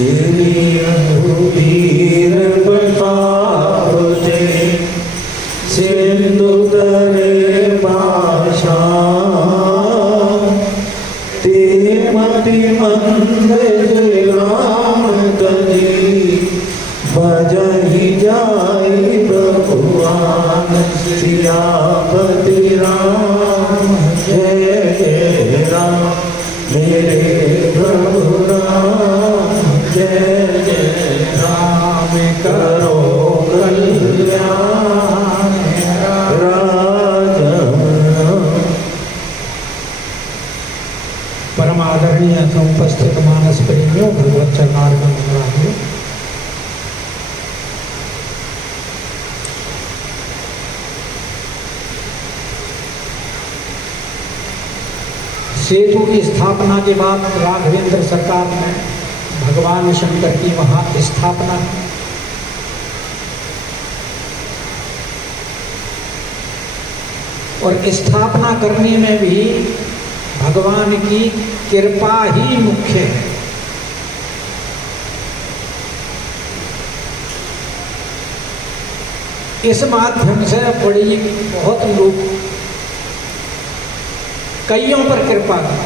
श्री रघुवीर प्रताप ते सिंधु तरे भाषा ते मति मंद राम तजी भजहि जाय भगवान सियापति राम जय जय राम मेरे प्रभु राम जय जय राम करो कल्याण राजा। परम आदरणीय उपस्थित मानस प्रेमियों, भगवत चरणार्पण मंगलामियों, सेतु की स्थापना के बाद राघवेंद्र सरकार ने भगवान शंकर की वहां स्थापना की। और स्थापना करने में भी भगवान की कृपा ही मुख्य है। इस माध्यम से बड़ी बहुत लोग कईयों पर कृपा की।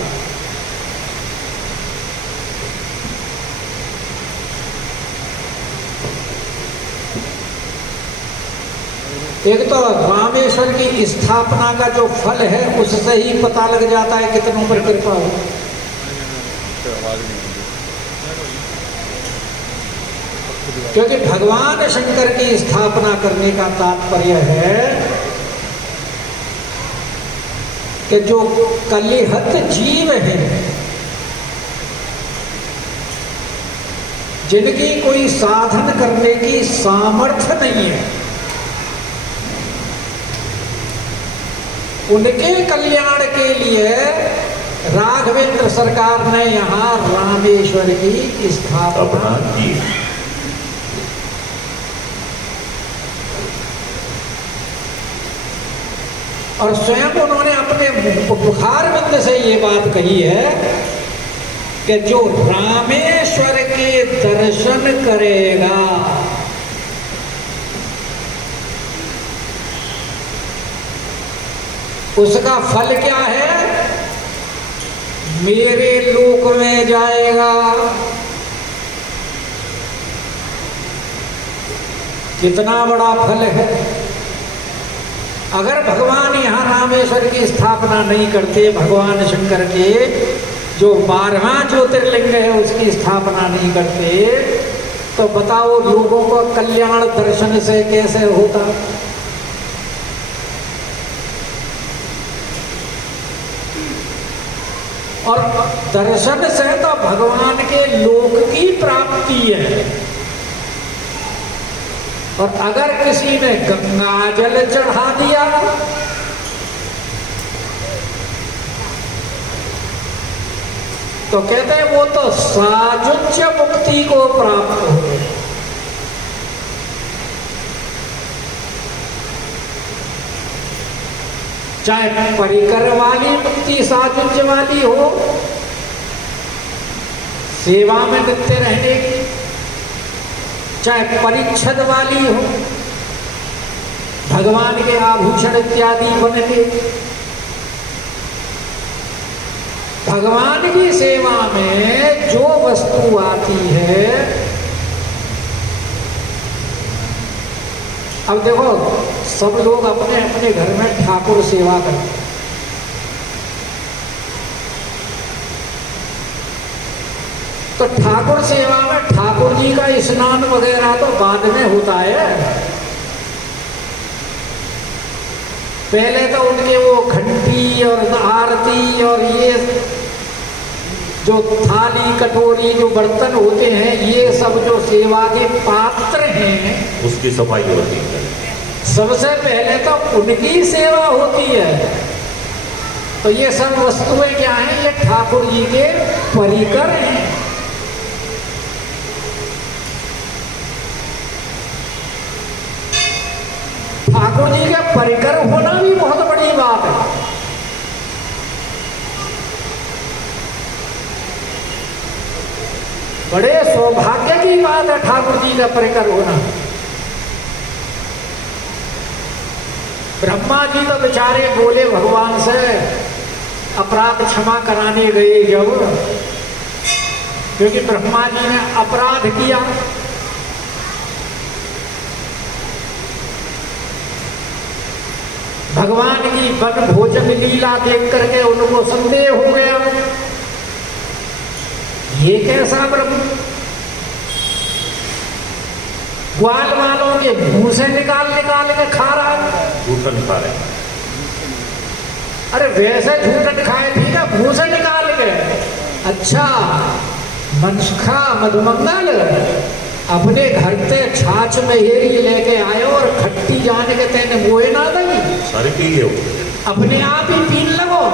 एक तो रामेश्वर की स्थापना का जो फल है उससे ही पता लग जाता है कितनों पर कृपा हो। क्योंकि भगवान शंकर की स्थापना करने का तात्पर्य है कि जो कलिहत जीव हैं, जिनकी कोई साधन करने की सामर्थ्य नहीं है, उनके कल्याण के लिए राघवेंद्र सरकार ने यहाँ रामेश्वर की स्थापना की। और स्वयं उन्होंने अपने मुखारविंद से ये बात कही है कि जो रामेश्वर के दर्शन करेगा उसका फल क्या है? मेरे लोक में जाएगा। कितना बड़ा फल है। अगर भगवान यहाँ रामेश्वर की स्थापना नहीं करते, भगवान शंकर के जो 12वां ज्योतिर्लिंग है उसकी स्थापना नहीं करते, तो बताओ लोगों को कल्याण दर्शन से कैसे होता? और दर्शन से तो भगवान के लोक की प्राप्ति है। और अगर किसी ने गंगा जल चढ़ा दिया तो कहते हैं वो तो साजुज्य मुक्ति को प्राप्त हो गए। चाहे परिकर वाली मुक्ति साजुज्य वाली हो, सेवा में नित्य रहने की, चाहे परिच्छद वाली हो, भगवान के आभूषण इत्यादि बन के भगवान की सेवा में जो वस्तु आती है। अब देखो, सब लोग अपने अपने घर में ठाकुर सेवा करते हैं। तो ठाकुर सेवा में ठाकुर जी का स्नान वगैरह तो बाद में होता है। पहले तो उनके वो घंटी और आरती और ये जो थाली कटोरी जो बर्तन होते हैं, ये सब जो सेवा के पात्र हैं उसकी सफाई होती है। सबसे पहले तो उनकी सेवा होती है। तो ये सब वस्तुएं क्या हैं? ये ठाकुर जी के परिकर हैं। ठाकुर जी के परिकर होना भी बहुत बड़ी बात है। तो बड़े सौभाग्य की बात है ठाकुर जी का परिकर होना। ब्रह्मा जी तो बेचारे बोले भगवान से, अपराध क्षमा कराने गए जब, क्योंकि ब्रह्मा जी ने अपराध किया। भगवान की वन भोजन लीला देख करके उनको संदेह हो गया, ये कैसा ब्रह्म ग्वाल वालों के मुंह से निकाल निकाल के खा रहा है। झूठन खा रहे हैं। अरे वैसे झूठन खाए ठीक है, मुंह से निकाल के। अच्छा मनसुखा मधुमंगल अपने घर से छाछ में हेरी लेके आयो और खट्टी जाने के तेने मोए ना दई, सारे पी हो अपने आप ही पीन लगो,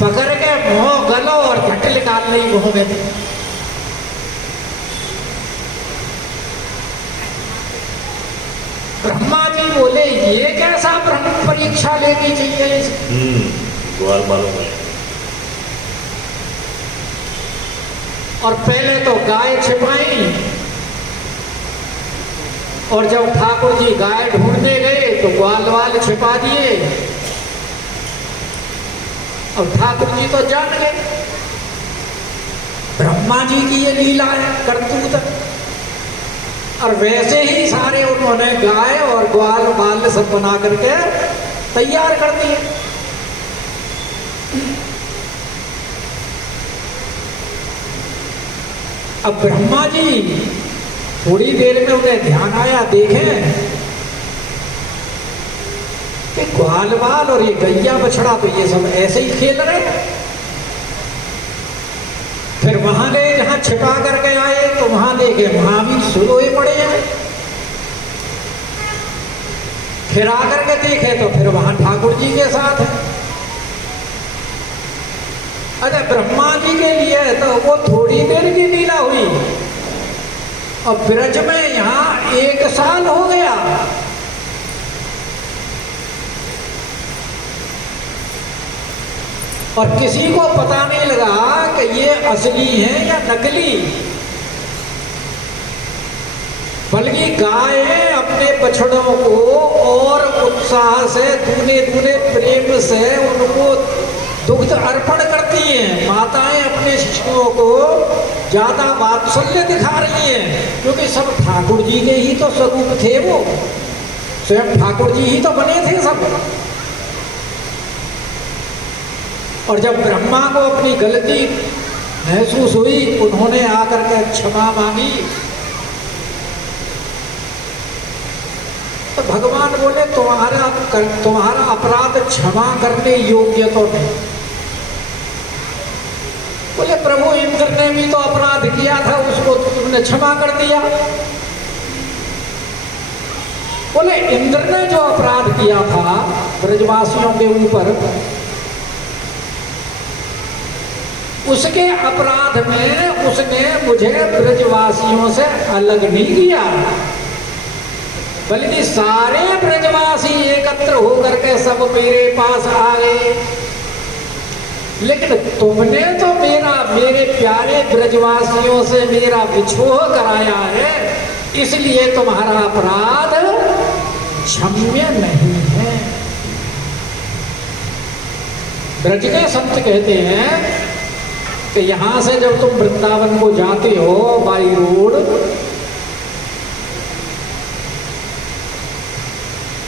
पकड़ के मुंह गलो और झट निकाल ली मुंह में। ब्रह्मा जी बोले ये कैसा ब्रह्म परीक्षा लेनी चाहिए। ग्वाल वालों में। और पहले तो गाय छिपाई, और जब ठाकुर जी गाय ढूंढने गए तो ग्वाल वाल छिपा दिए, और ठाकुर जी तो जान गए ब्रह्मा जी की ये लीला है करतूत। और वैसे ही सारे उन्होंने गाय और ग्वाल बाल सब बना करके तैयार कर दिए। अब ब्रह्मा जी थोड़ी देर में उन्हें ध्यान आया, देखें कि ग्वाल बाल और ये गैया बछड़ा तो ये सब ऐसे ही खेल रहे। फिर वहां गए जहां छिपा करके आए तो वहां देखे महावीर सोए पड़े हैं। फिर आकर के देखे तो फिर वहां ठाकुर जी के साथ है। अरे ब्रह्मा जी के लिए तो वो थोड़ी देर की लीला हुई, और ब्रज में यहां 1 साल हो गया। और किसी को पता नहीं लगा कि ये असली है या नकली, बल्कि गाय अपने बछड़ों को और उत्साह से दूने दूने प्रेम से उनको दुग्ध अर्पण करती हैं। माताएं अपने शिशुओं को ज्यादा वात्सल्य दिखा रही हैं, क्योंकि सब ठाकुर जी के ही तो स्वरूप थे, वो स्वयं ठाकुर जी ही तो बने थे सब। और जब ब्रह्मा को अपनी गलती महसूस हुई, उन्होंने आकर के क्षमा मांगी, तो भगवान बोले तुम्हारा अपराध क्षमा करने योग्य तो नहीं। बोले प्रभु इंद्र ने भी तो अपराध किया था, उसको तुमने क्षमा कर दिया। बोले इंद्र ने जो अपराध किया था ब्रजवासियों के ऊपर, उसके अपराध में उसने मुझे ब्रजवासियों से अलग नहीं किया, बल्कि सारे ब्रजवासी एकत्र होकर के सब मेरे पास आ गए। लेकिन तुमने तो मेरे प्यारे ब्रजवासियों से मेरा विछोह कराया है, इसलिए तुम्हारा अपराध क्षम्य नहीं है। ब्रज के संत कहते हैं कि यहां से जब तुम वृंदावन को जाते हो बाई रोड,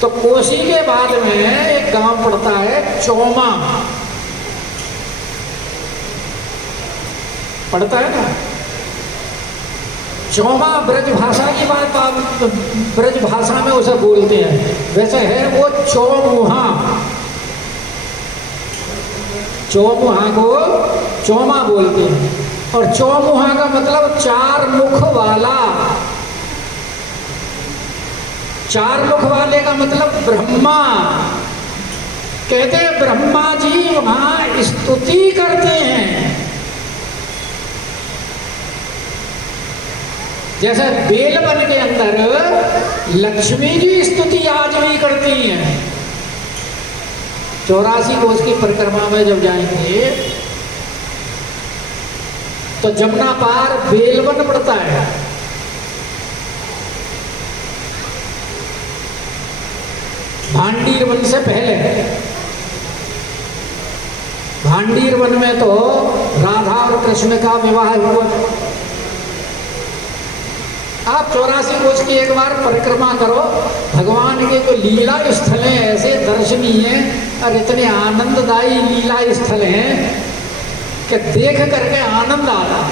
तो कोसी के बाद में एक गांव पड़ता है चौमा, पड़ता है ना। चौमा ब्रज भाषा की बात, ब्रज भाषा में उसे बोलते हैं, वैसे है वो चौमुहा। चौमुहा को चौमा बोलते हैं, और चौमुहा का मतलब 4 मुख वाला। 4 मुख वाले का मतलब ब्रह्मा। कहते हैं ब्रह्मा जी वहां स्तुति करते हैं, जैसे बेलवन के अंदर लक्ष्मी जी स्तुति आज भी करती हैं। 84 कोस की परिक्रमा में जब जाएंगे तो जमुना पार बेलवन पड़ता है। भांडीर वन से पहले, भांडीर वन में तो राधा और कृष्ण का विवाह हुआ। आप 84 कोष की एक बार परिक्रमा करो, भगवान के जो लीला स्थल हैं ऐसे दर्शनीय और इतने आनंददायी लीला स्थल हैं कि देख करके आनंद आता।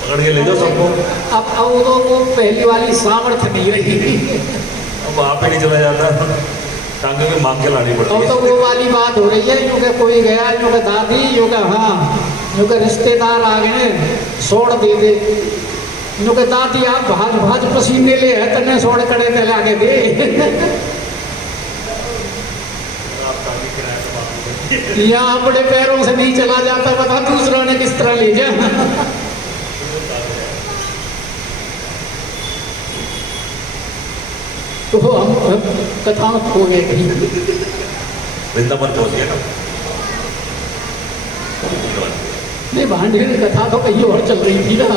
पकड़ के ले जाओ सबको। अब वो पहली वाली सामर्थ्य नहीं रही। अब आप ही नहीं चला जाता, टांगे में मांग के लानी पड़ती अब है। तो वो वाली बात हो रही है, यूँ के कोई गया, यूँ के दादी, यूँ के हाँ, यूँ के रिश्तेदार आ गए, सोड़ दे दे, यूँ के दादी आप भाज भाज पसीने ले है तने सोड़ कड़े ते लागे दे। यहाँ अपने पैरों से नहीं चला जाता, बता दूसरों ने किस तरह ले जा। तो हम कथा खो गए कहीं। वृंदावन पहुंच गया ना। नहीं, भांडीर की कथा तो कहीं और चल रही थी ना।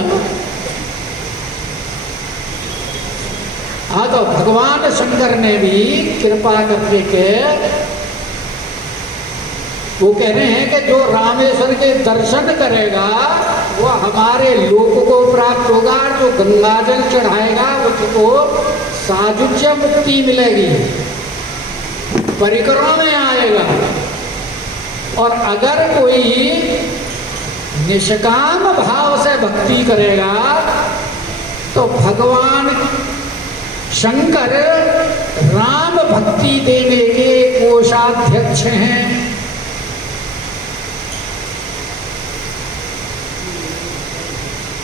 हाँ, तो भगवान शंकर ने भी कृपा करके के वो कह रहे हैं कि जो रामेश्वर के दर्शन करेगा वो हमारे लोक को प्राप्त होगा, जो गंगाजल चढ़ाएगा उसको साजुज्य मुक्ति मिलेगी, परिक्रमा में आएगा। और अगर कोई निष्काम भाव से भक्ति करेगा तो भगवान शंकर राम भक्ति देने के कोषाध्यक्ष हैं।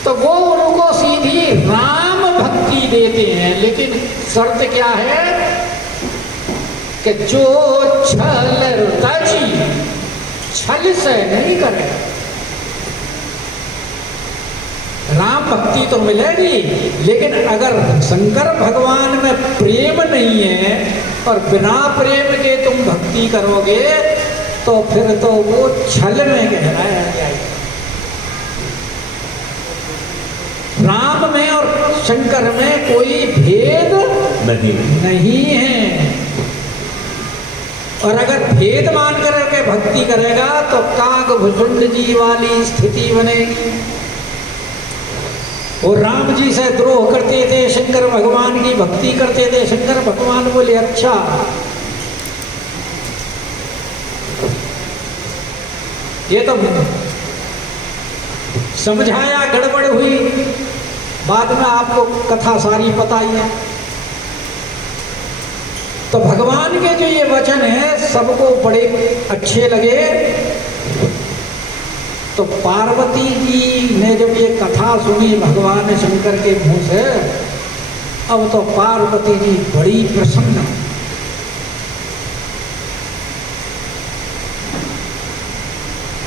तो वो उनको सीधी राम भक्ति देते हैं, लेकिन शर्त क्या है कि जो छल तजी छल से नहीं करे। राम भक्ति तो मिलेगी, लेकिन अगर शंकर भगवान में प्रेम नहीं है और बिना प्रेम के तुम भक्ति करोगे तो फिर तो वो छल में गहराया जाएगा। राम में और शंकर में कोई भेद नहीं है। और अगर भेद मान करके भक्ति करेगा तो काग भुजुंड जी वाली स्थिति बनेगी। और राम जी से द्रोह करते थे, शंकर भगवान की भक्ति करते थे। शंकर भगवान बोले अच्छा, ये तो समझाया, गड़बड़ हुई, बाद में आपको कथा सारी पता ही है। तो भगवान के जो ये वचन है सबको बड़े अच्छे लगे। तो पार्वती जी ने जब ये कथा सुनी भगवान शंकर के मुंह से, अब तो पार्वती जी बड़ी प्रसन्न।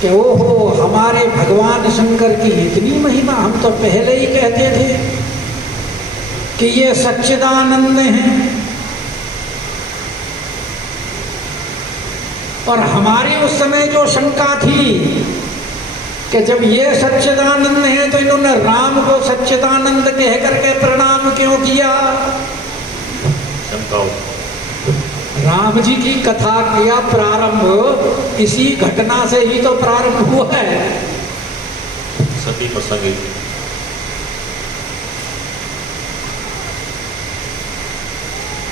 कि ओहो, हमारे भगवान शंकर की इतनी महिमा, हम तो पहले ही कहते थे कि ये सच्चिदानंद हैं। और हमारी उस समय जो शंका थी कि जब ये सच्चिदानंद हैं तो इन्होंने राम को सच्चिदानंद कह करके प्रणाम क्यों किया। राम जी की कथा किया प्रारंभ इसी घटना से ही तो प्रारंभ हुआ है। सती प्रसंग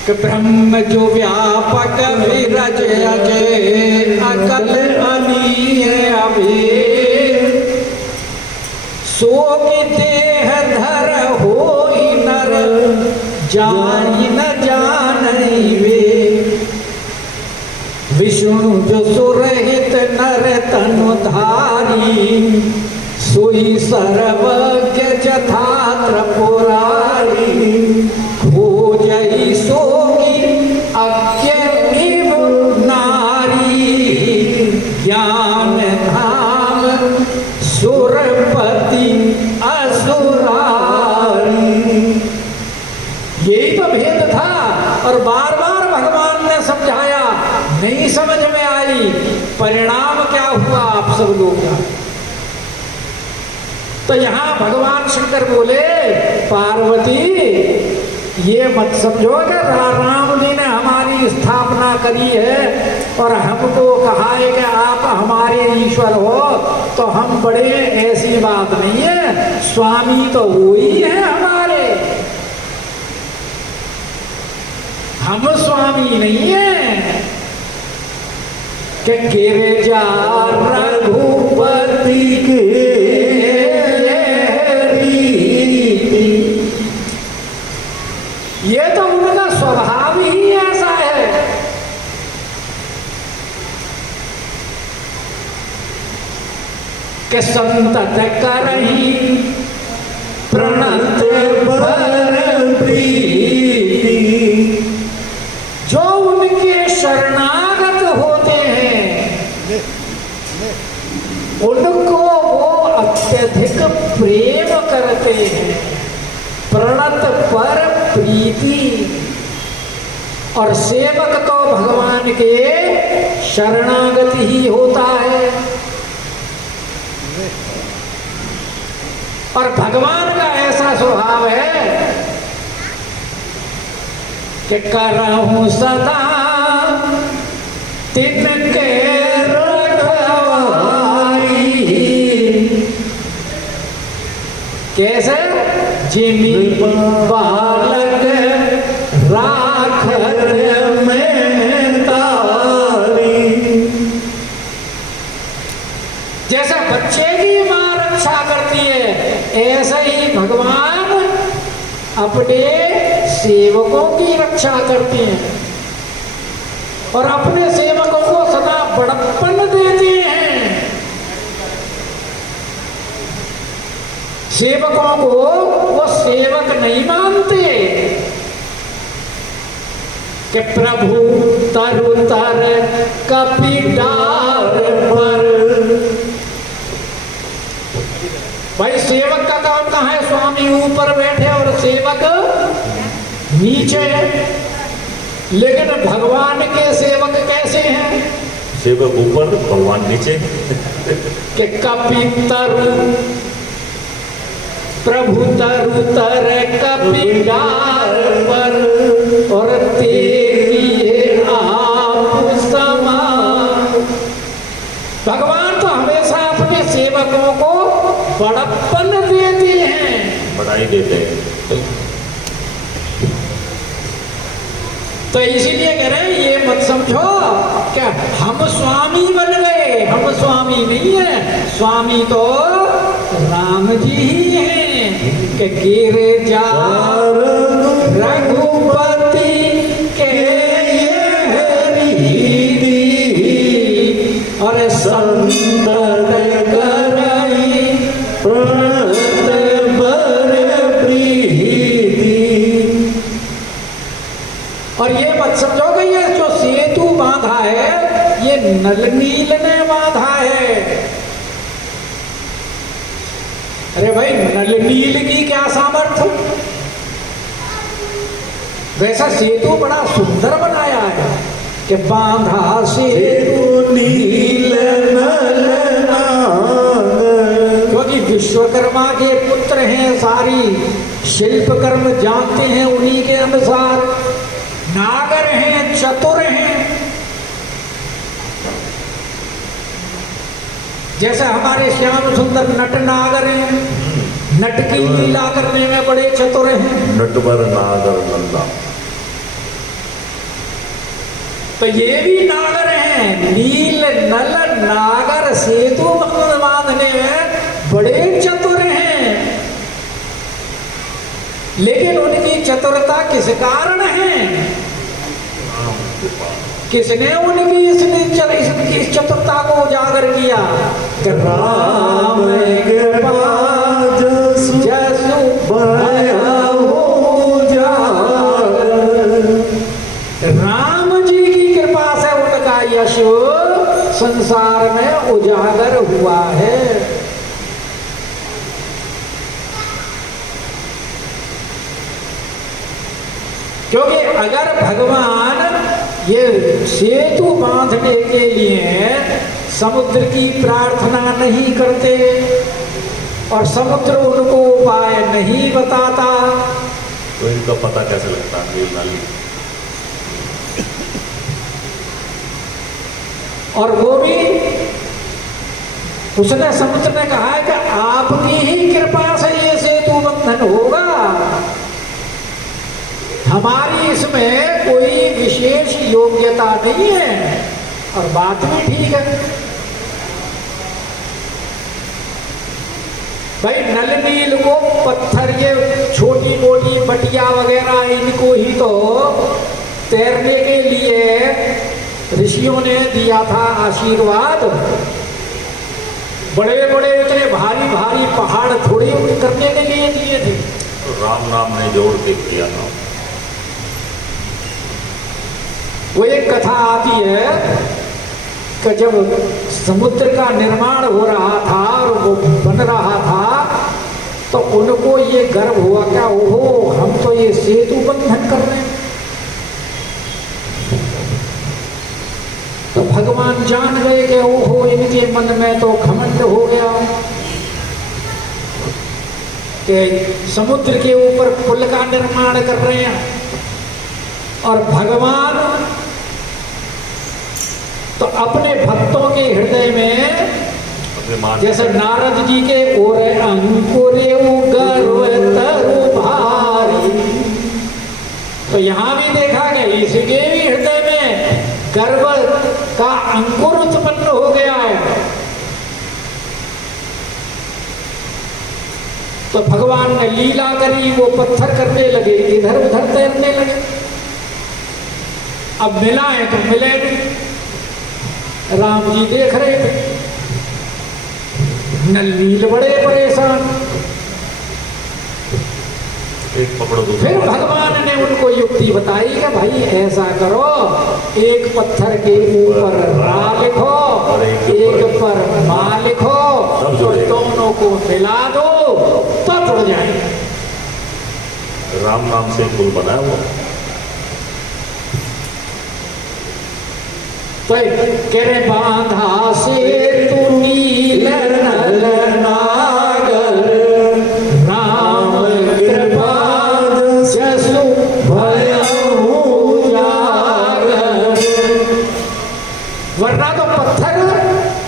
कि ब्रह्म जो व्यापक विरज अजय अकल अनीय अभेद, सो कि देह धर होई नर जाई न जानई वे। विष्णु जो सुरहित नर तनु धारी, सोई सर्वज्ञ जथात्र पुरारी। खोजई सोगी अज्ञ इव नारी, ज्ञान धाम सुरपति असुरारी। यही तो भेद था। और बार बार भगवान ने समझाया, नहीं समझ में आई। परिणाम क्या हुआ आप सब लोग का। तो यहाँ भगवान शंकर बोले पार्वती ये मत समझो कि राम जी ने हमारी स्थापना करी है और हमको कहा है कि आप हमारे ईश्वर हो, तो हम बड़े, ऐसी बात नहीं है। स्वामी तो वो ही है हमारे, हम स्वामी नहीं है। कि गिरिजा रघुपति के ये तो उनका स्वभाव ही ऐसा है। कि संतत करही प्रणत बर प्रीति, जो उनके शरणागत होते हैं उनको वो अत्यधिक प्रेम करते हैं। प्रणत पर प्रीति, और सेवक तो भगवान के शरणागत ही होता है। और भगवान का ऐसा स्वभाव है कि करहूं सदा तिनके रखवारी। कैसे? जिमी बालक राखत में तारी। जैसे बच्चे की मां रक्षा करती है, ऐसे ही भगवान अपने सेवकों की रक्षा करते हैं और अपने सेवकों को सदा बड़प्पन देते हैं। सेवकों को वो सेवक नहीं मानते कि प्रभु तरु तर कपि डार पर। भाई सेवक का काम कहाँ है? स्वामी ऊपर बैठे और सेवक नीचे। लेकिन भगवान के सेवक कैसे हैं? सेवक ऊपर, भगवान नीचे। कि कपि तरु, प्रभु तरु तर कपि डार पर, और तेरी आप समान। भगवान तो हमेशा अपने सेवकों को बड़प्पन देते हैं, बढ़ाई देते हैं। तो इसीलिए कह रहे हैं ये मत समझो क्या हम स्वामी बन गए। हम स्वामी नहीं है, स्वामी तो राम जी ही हैं। कि गिरिजा रघुपति के रीति, और संतत करही प्रणत बर प्रीति। और ये मत समझो कि ये जो सेतु बांधा है ये नल नील ने बांधा है। अरे भाई, नल नील की क्या सामर्थ्य? वैसा सेतु बड़ा सुंदर बनाया है कि बांधा सेतु नील नल नागर। क्योंकि विश्वकर्मा के पुत्र हैं, सारी शिल्प कर्म जानते हैं उन्हीं के अनुसार। नागर हैं, चतुर हैं। जैसे हमारे श्याम सुंदर नट नागर हैं, नट की लीला करने में बड़े चतुर हैं। नटवर नागर नंदा। तो ये भी नागर हैं। नील नल नागर सेतु बांधने में बड़े चतुर हैं। लेकिन उनकी चतुरता किस कारण है? किसने उनकी इस चतुरता को उजागर किया? राम कृपा जसु राम जी की कृपा से उनका यश संसार में उजागर हुआ है। क्योंकि अगर भगवान ये सेतु बांधने के लिए समुद्र की प्रार्थना नहीं करते और समुद्र उनको उपाय नहीं बताता। तो इनका पता कैसे लगता है नील नाली? और वो भी उसने समुद्र ने कहा है कि आपकी ही कृपा से ये सेतु बंधन होगा, हमारी इसमें कोई विशेष योग्यता नहीं है। और बात भी ठीक है भाई, नल नील को पत्थर, ये छोटी मोटी बटिया वगैरह इनको ही तो तैरने के लिए ऋषियों ने दिया था आशीर्वाद। बड़े बड़े इतने भारी भारी पहाड़ थोड़ी करने के लिए दिए थे। तो राम नाम ने जोड़ के किया ना। वो एक कथा आती है कि जब समुद्र का निर्माण हो रहा था और वो बन रहा था तो उनको ये गर्व हुआ क्या, ओहो हम तो ये सेतु बंधन कर रहे हैं। तो भगवान जान गए कि ओहो इनके मन में तो घमंड हो गया कि समुद्र के ऊपर पुल का निर्माण कर रहे हैं। और भगवान तो अपने भक्तों के हृदय में जैसे नारद जी के ओरे अंकुरे गर्व तरु भारी, तो यहां भी देखा गया इसके भी हृदय में गर्व का अंकुर उत्पन्न हो गया है। तो भगवान ने लीला करी, वो पत्थर करने लगे, इधर उधर तैरने लगे। अब मिला है तो मिले नहीं। राम जी देख रहे थे, नल नील बड़े परेशान। एक पकड़ो दूसरा। फिर भगवान ने उनको युक्ति बताई कि भाई ऐसा करो, एक पत्थर के ऊपर रा लिखो, एक पर माँ लिखो, और दोनों को मिला दो तो जुड़ जाए। राम नाम से पुल बना वो। तो करे बांधा से तू नील नल नागर, राम कृपा जसु भयहु जागर। वरना तो पत्थर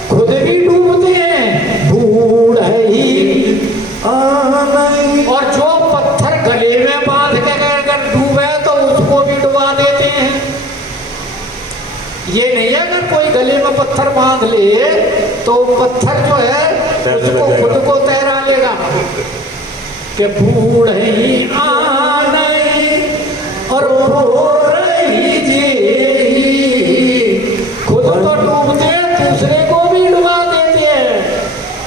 खुद भी डूबते हैं, बूढ़ ही और जो पत्थर गले में बांध के अगर डूबे तो उसको भी डुबा देते हैं। ये नहीं है अगर कोई गले में पत्थर बांध ले तो पत्थर जो है उसको खुद को तैरा लेगा। कि बूढ़ ही आनई और बूढ़ ही जी, खुद तो डूबते दूसरे को भी डुबा देते हैं।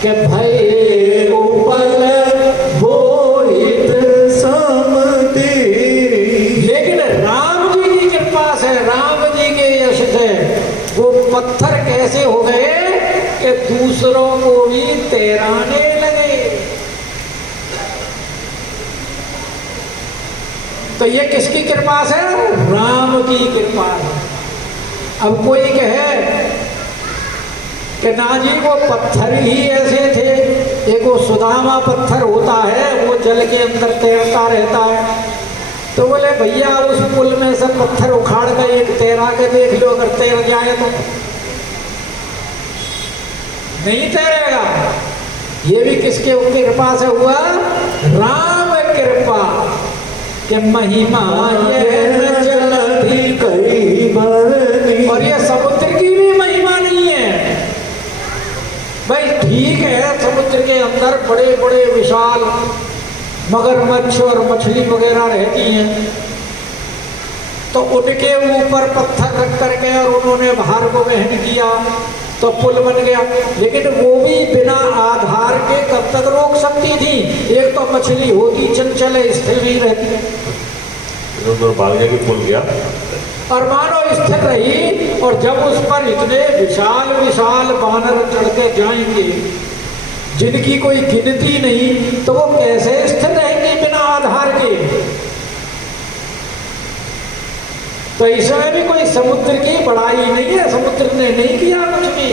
कि भय उपल बोहित समति, लेकिन राम जी की कृपा से, राम जी के यश से वो पत्थर कैसे हो गए कि दूसरों को भी तैराने लगे। तो ये किसकी कृपा से? राम की कृपा है। अब कोई कहे कि ना जी वो पत्थर ही ऐसे थे, एक वो सुदामा पत्थर होता है वो जल के अंदर तैरता रहता है। तो बोले भैया उस पुल में से पत्थर उखाड़ कर एक तैरा के देख लो, अगर तैर जाए तो। नहीं तैरेगा। ये भी किसके कृपा से हुआ? राम कृपा के महिमा ये जलधि कई बरनी। और ये समुद्र की भी महिमा नहीं है भाई। ठीक है समुद्र के अंदर बड़े बड़े विशाल मगरमच्छ और मछली वगैरह रहती हैं, तो उनके ऊपर पत्थर रख करके और उन्होंने भार को वहन किया तो पुल बन गया। लेकिन वो भी बिना आधार के कब तक रोक सकती थी? एक तो मछली होती चंचल है, स्थिर नहीं रहती है, भाग्य की पुल गया और मानो स्थिर रही। और जब उस पर इतने विशाल विशाल बानर चढ़ के जाएंगे जिनकी कोई गिनती नहीं, तो वो कैसे स्थिर रहेंगे बिना आधार के? तो इसमें भी कोई समुद्र की बड़ाई नहीं है, समुद्र ने नहीं किया कुछ भी।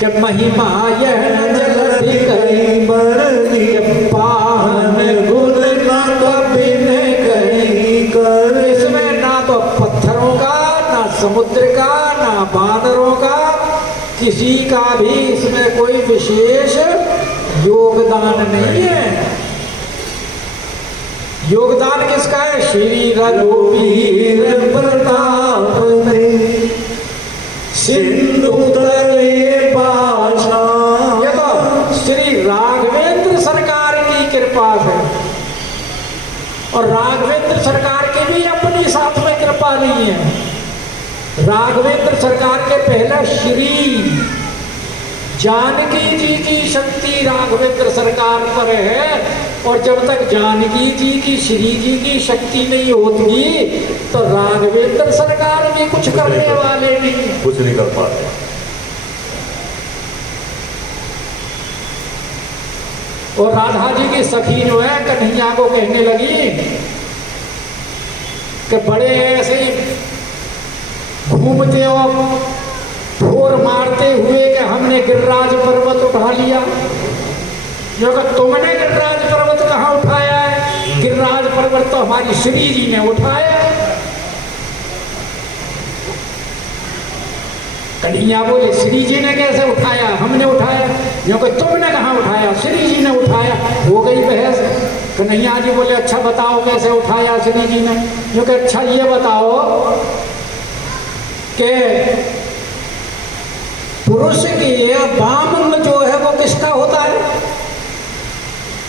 कि महिमा यह न जलधि कहीं बरदी पाहन गुण न कभी न कहीं कर। इसमें ना तो पत्थरों का, ना समुद्र का, ना बानरों का, किसी का भी इसमें कोई विशेष योगदान नहीं है। योगदान किसका है? श्री रघुवीर प्रताप ने सिंधु तले पाछा। ये तो श्री राघवेंद्र सरकार की कृपा है, और राघवेंद्र सरकार की भी अपनी साथ में कृपा नहीं है। राघवेंद्र सरकार के पहले श्री जानकी जी की शक्ति राघवेंद्र सरकार पर है, और जब तक जानकी जी की, श्री जी की शक्ति नहीं होती तो राघवेंद्र सरकार भी कुछ करने वाले नहीं, कुछ नहीं कर पाते। और राधा जी की सखी जो है कन्हैया को कहने लगी कि बड़े ऐसे ही घूमते हो ठोर मारते हुए कि हमने गिरिराज पर्वत उठा लिया। जो कि तुमने गिरिराज पर्वत कहाँ उठाया है? गिरिराज पर्वत तो हमारी श्री जी ने उठाया है। कन्हैया बोले श्री जी ने कैसे उठाया? हमने उठाया। जो कि तुमने कहाँ उठाया? श्री जी ने उठाया। हो गई बहस। कन्हैया जी बोले अच्छा बताओ कैसे उठाया श्री जी ने? जो कि अच्छा ये बताओ कि पुरुष की वाम जो है वो किसका होता है?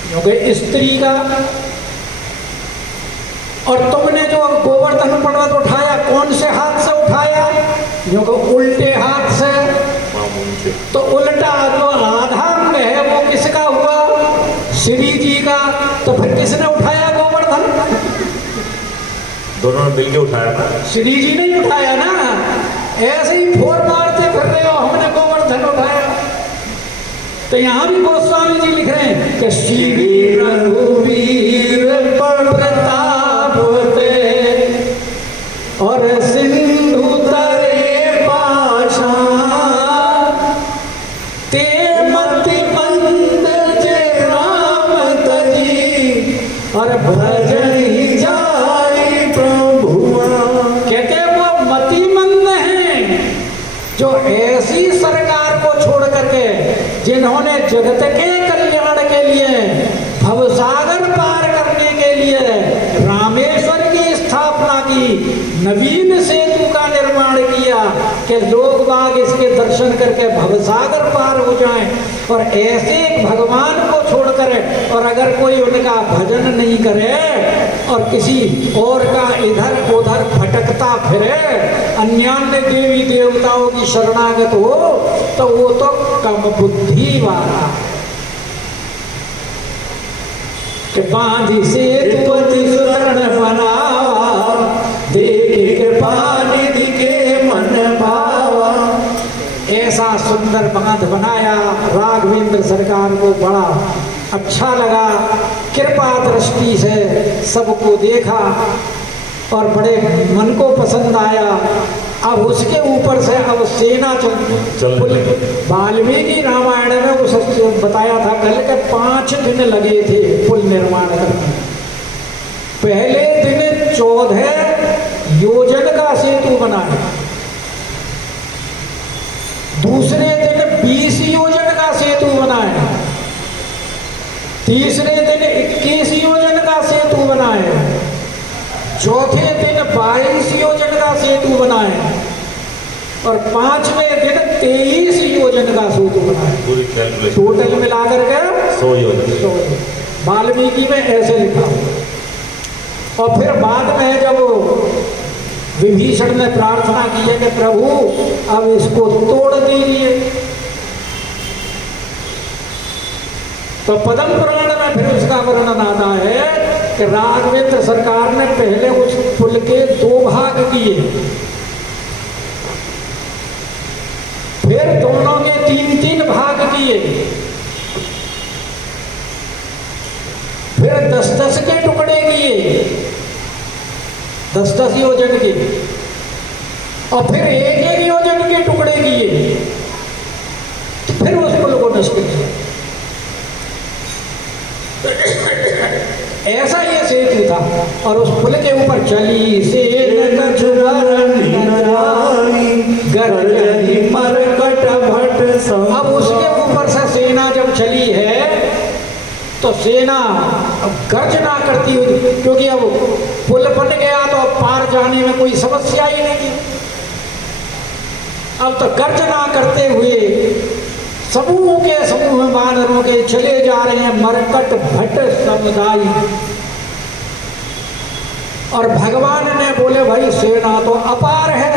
क्योंकि स्त्री का। और तुमने जो गोवर्धन पर्वत उठाया कौन से हाथ से उठाया? क्योंकि उल्टे हाथ से। तो उल्टा जो आधा अंग है वो किसका हुआ? श्री जी का। तो फिर किसने उठाया गोवर्धन? दोनों ने मिलकर उठाया था। श्री जी ने उठाया ना। ऐसे ही फोर मारते फिर रहे हो हमने गोवर्धन उठाया। तो यहाँ भी गोस्वामी जी लिख रहे हैं कि श्री रघुवीर प्रताप ते और सिंधु तरे पाछा ते मति बंद जे राम तजी और भजन ही जाई प्रभुआ। कहते वो मतिमंद हैं जो ऐसी सरकार को छोड़ करके, जिन्होंने जगत के कल्याण के लिए, भवसागर पार करने के लिए रामेश्वर की स्थापना की, नवीन सेतु का निर्माण किया कि लोग बाग इसके दर्शन करके भवसागर पार हो जाएं। और ऐसे एक भगवान को छोड़कर और अगर कोई उनका भजन नहीं करे और किसी और का इधर उधर भटकता फिरे, अन्यान्य देवी देवताओं की शरणागत हो, तो वो तो कम बुद्धि वाला कि बांधी सेतु सुतरण बनावा, देखे कृपा निधि के मन भावा। ऐसा सुंदर बांध बनाया। राघवेंद्र सरकार को बड़ा अच्छा लगा, कृपा दृष्टि से सबको देखा और बड़े मन को पसंद आया। अब उसके ऊपर से अब सेना चल वाल्मीकि रामायण में उस बताया था कल के 5 दिन लगे थे पुल निर्माण करने। पहले दिन 14 योजन का सेतु बनाया, दूसरे दिन 20 योजन का सेतु बनाया, तीसरे दिन 21 योजन का सेतु बनाया, चौथे दिन 22 योजन का सेतु बनाया और 5वें दिन 23 योजन का सेतु बनाया। टोटल मिलाकर के 100 योजन। वाल्मीकि में ऐसे लिखा। और फिर बाद में जब विभीषण ने प्रार्थना की है कि प्रभु अब इसको तोड़ दीजिए, तो पद्म पुराण में फिर उसका वर्णन आता है कि राघवेंद्र सरकार ने पहले उस पुल के 2 भाग किए, फिर दोनों के 3-3 भाग किए, फिर 10-10 के टुकड़े किए, 10-10 योजन के, और फिर 1-1 योजन के टुकड़े किए। छिड़ ऐसा ये सेतु था। और उस पुल के ऊपर चली से अब उसके ऊपर से सेना जब चली है तो सेना अब गर्जना करती हुई, क्योंकि अब पुल बन गया तो अब पार जाने में कोई समस्या ही नहीं है। अब तो गर्जना करते हुए समूह के समूह वानरों के चले जा रहे हैं मरकट भट्ट समुदाय। और भगवान ने बोले भाई सेना तो अपार है,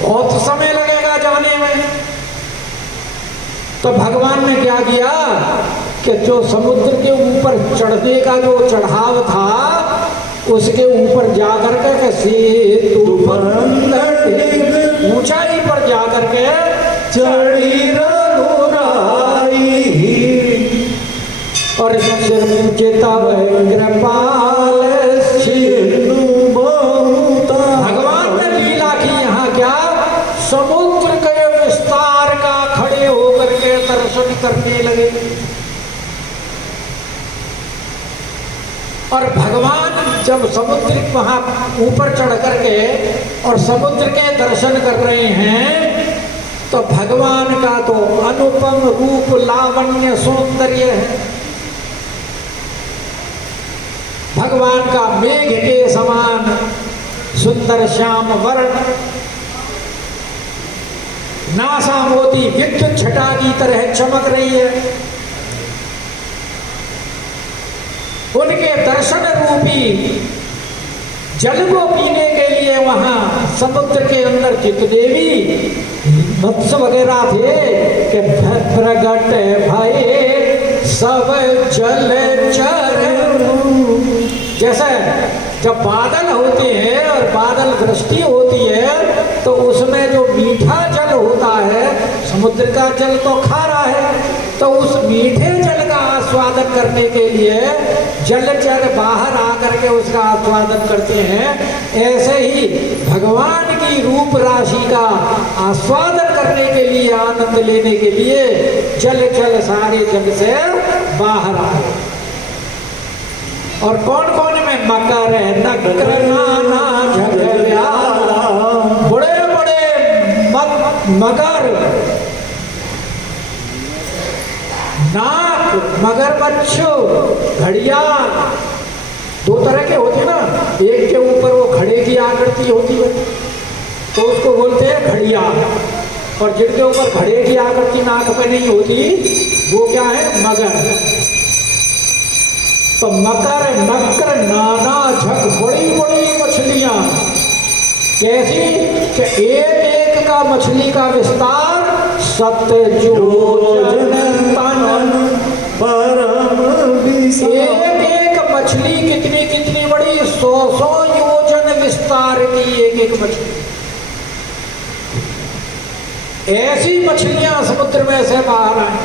बहुत समय लगेगा जाने में। तो भगवान ने क्या किया कि जो समुद्र के ऊपर चढ़ने का जो चढ़ाव था उसके ऊपर जाकर के सेतु ऊंचाई पर जाकर के चढ़ी रघुराई और भगवान ने लीला की यहाँ क्या समुद्र के विस्तार का खड़े होकर के दर्शन करने लगे। और भगवान जब समुद्र वहां ऊपर चढ़ करके और समुद्र के दर्शन कर रहे हैं तो भगवान का तो अनुपम रूप लावण्य सौंदर्य है। भगवान का मेघ के समान सुंदर श्याम वर्ण, नासा मोती विद्युत छटा की तरह चमक रही है। उनके दर्शन रूपी जल को पीने के लिए वहां समुद्र के अंदर जितने भी मत्स्य वगैरह थे कि प्रगट भये सब जल चरऊ। जैसे जब बादल होते हैं और बादल वृष्टि होती है तो उसमें जो मीठा जल होता है, समुद्र का जल तो खारा है, तो उस मीठे जल का आस्वादन करने के लिए जलचर बाहर आकर के उसका आस्वादन करते हैं। ऐसे ही भगवान की रूप राशि का आस्वादन करने के लिए, आनंद लेने के लिए जलचर सारे जग से बाहर आए। और कौन कौन में मकर है नकर नाना झगड़िया, बड़े बड़े मगर, नाक, मगरमच्छ, घड़ियाल, दो तरह के होते हैं ना। एक के ऊपर वो घड़े की आकृति होती है तो उसको बोलते हैं घड़ियाल, और जिनके ऊपर घड़े की आकृति नाक पे नहीं होती वो क्या है, मगर। तो मकर नकर नाना झक, बड़ी बड़ी मछलियां, कैसी कि एक एक का मछली का विस्तार एक एक मछली कितनी कितनी बड़ी, 100 योजन विस्तार की एक एक मछली। ऐसी मछलियां समुद्र में से बाहर आई।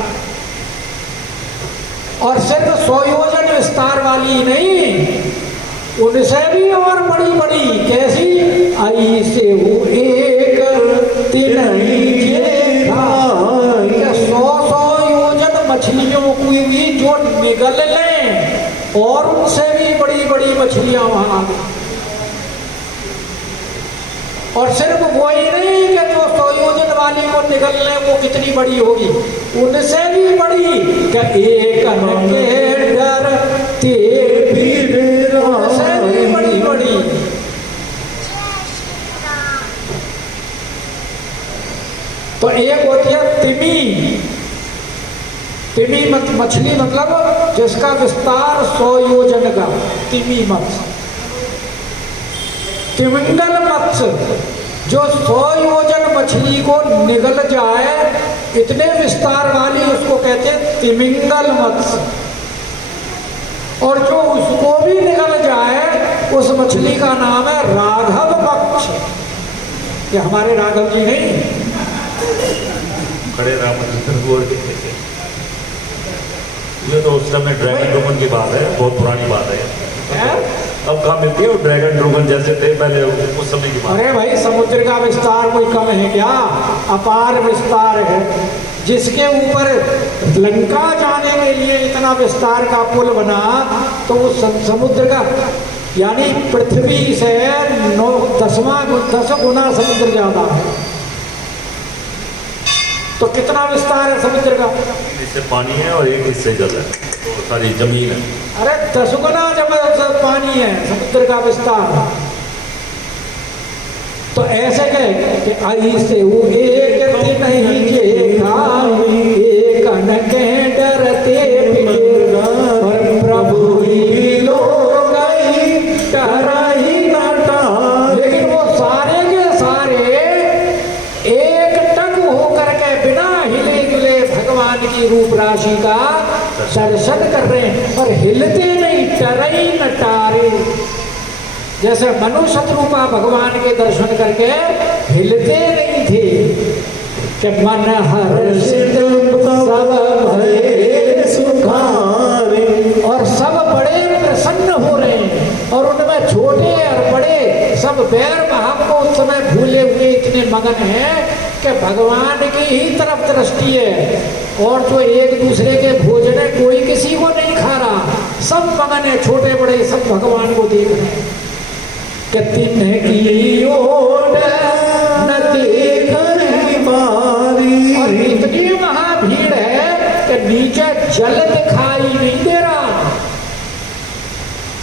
और सिर्फ 100 योजन विस्तार वाली नहीं, उनसे भी और बड़ी बड़ी, कैसी, आई से वो एक तीन 100 योजन मछलियों को भी जो निगल लें, और उनसे भी बड़ी बड़ी मछलियां वहां। और सिर्फ वही नहीं कि जो 100 योजन वाली को निगल ले वो कितनी बड़ी होगी, उनसे भी बड़ी एक डर उनसे भी बड़ी बड़ी। तो एक होती है तिमी, तिमी मछली मतलब जिसका विस्तार 100 योजन का, तिमी मत्स्य। तिमिंगल मत्स्य जो 100 योजन मछली को निगल जाए, इतने विस्तार वाली, उसको कहते हैं तिमिंगल मत्स्य। और जो उसको भी निगल जाए उस मछली का नाम है राघव पक्ष। ये हमारे राघव जी नहीं, खड़े राम। ये तो उस समय ड्रैगन ड्रैगन की बात है, बहुत पुरानी बात है। अब कहाँ मिलती है वो ड्रैगन ड्रैगन जैसे थे पहले, उस समय की बात। अरे भाई समुद्र का विस्तार कोई कम है क्या, अपार विस्तार है। जिसके ऊपर लंका जाने के लिए इतना विस्तार का पुल बना, तो वो समुद्र का यानी पृथ्वी से 10 गुना समुद्र ज्यादा है। तो कितना विस्तार है समुद्र का? इससे पानी है और एक इससे जल है, तो सारी जमीन है। अरे 10 गुना जब पानी है समुद्र का विस्तार। तो ऐसे कहे कि आई से एक नहीं के खाई, एक के डरते और प्रभु ही लोग टहराई नटा। लेकिन वो सारे के सारे एक टक होकर के बिना हिले डुले भगवान की रूप राशि का दर्शन कर रहे हैं, पर हिलते नहीं, टरई न टारे। जैसे मनुष्य रूपा भगवान के दर्शन करके हिलते नहीं थे कि मन हर्षित सब भये सुखारे, और सब बड़े प्रसन्न हो रहे हैं, और उनमें छोटे और बड़े सब बैर भाव को उस समय भूले हुए इतने मगन हैं कि भगवान की ही तरफ दृष्टि है, और जो एक दूसरे के भोजन है कोई किसी को नहीं खा रहा, सब मगन है, छोटे बड़े सब भगवान को देख रहे हैं। कि तिन्ह की ओट न देख बारी, और इतनी महाभीड़ है कि नीचे जल दिखाई नहीं दे रहा,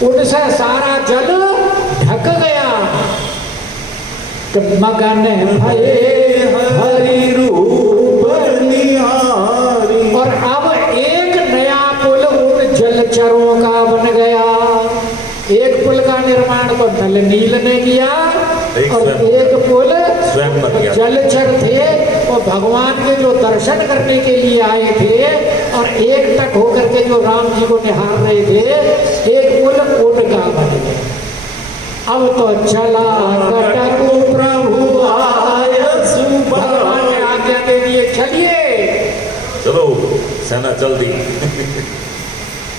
उनसे सारा जल ढक गया। कि मगन भये हरि रूप निहारी, और अब एक नया पुल उन जलचरों का बन गया। एक पुल का निर्माण तो नल नील ने किया, और एक पुल जलचर थे और भगवान के जो दर्शन करने के लिए आए थे, और एक टक होकर के जो राम जी को निहार रहे थे, एक पुल उनका बन गया। अब तो चला कटक प्रभु आय, भगवान ने आज्ञा दे दिए चलिए, चलो सेना चल दी।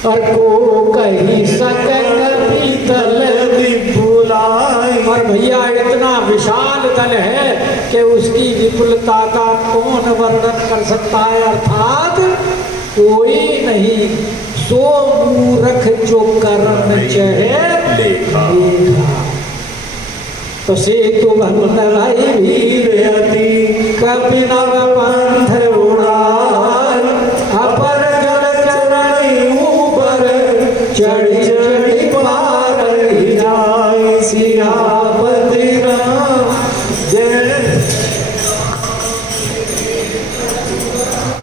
और को कही सकल तल विपुलाई, और भैया इतना विशाल दल है कि उसकी विपुलता का कौन वर्णन कर सकता है, अर्थात कोई नहीं। सो मूर्ख जो करन चहे लेखा, तो सेतु बंधन वीर यति कपि नव पंथ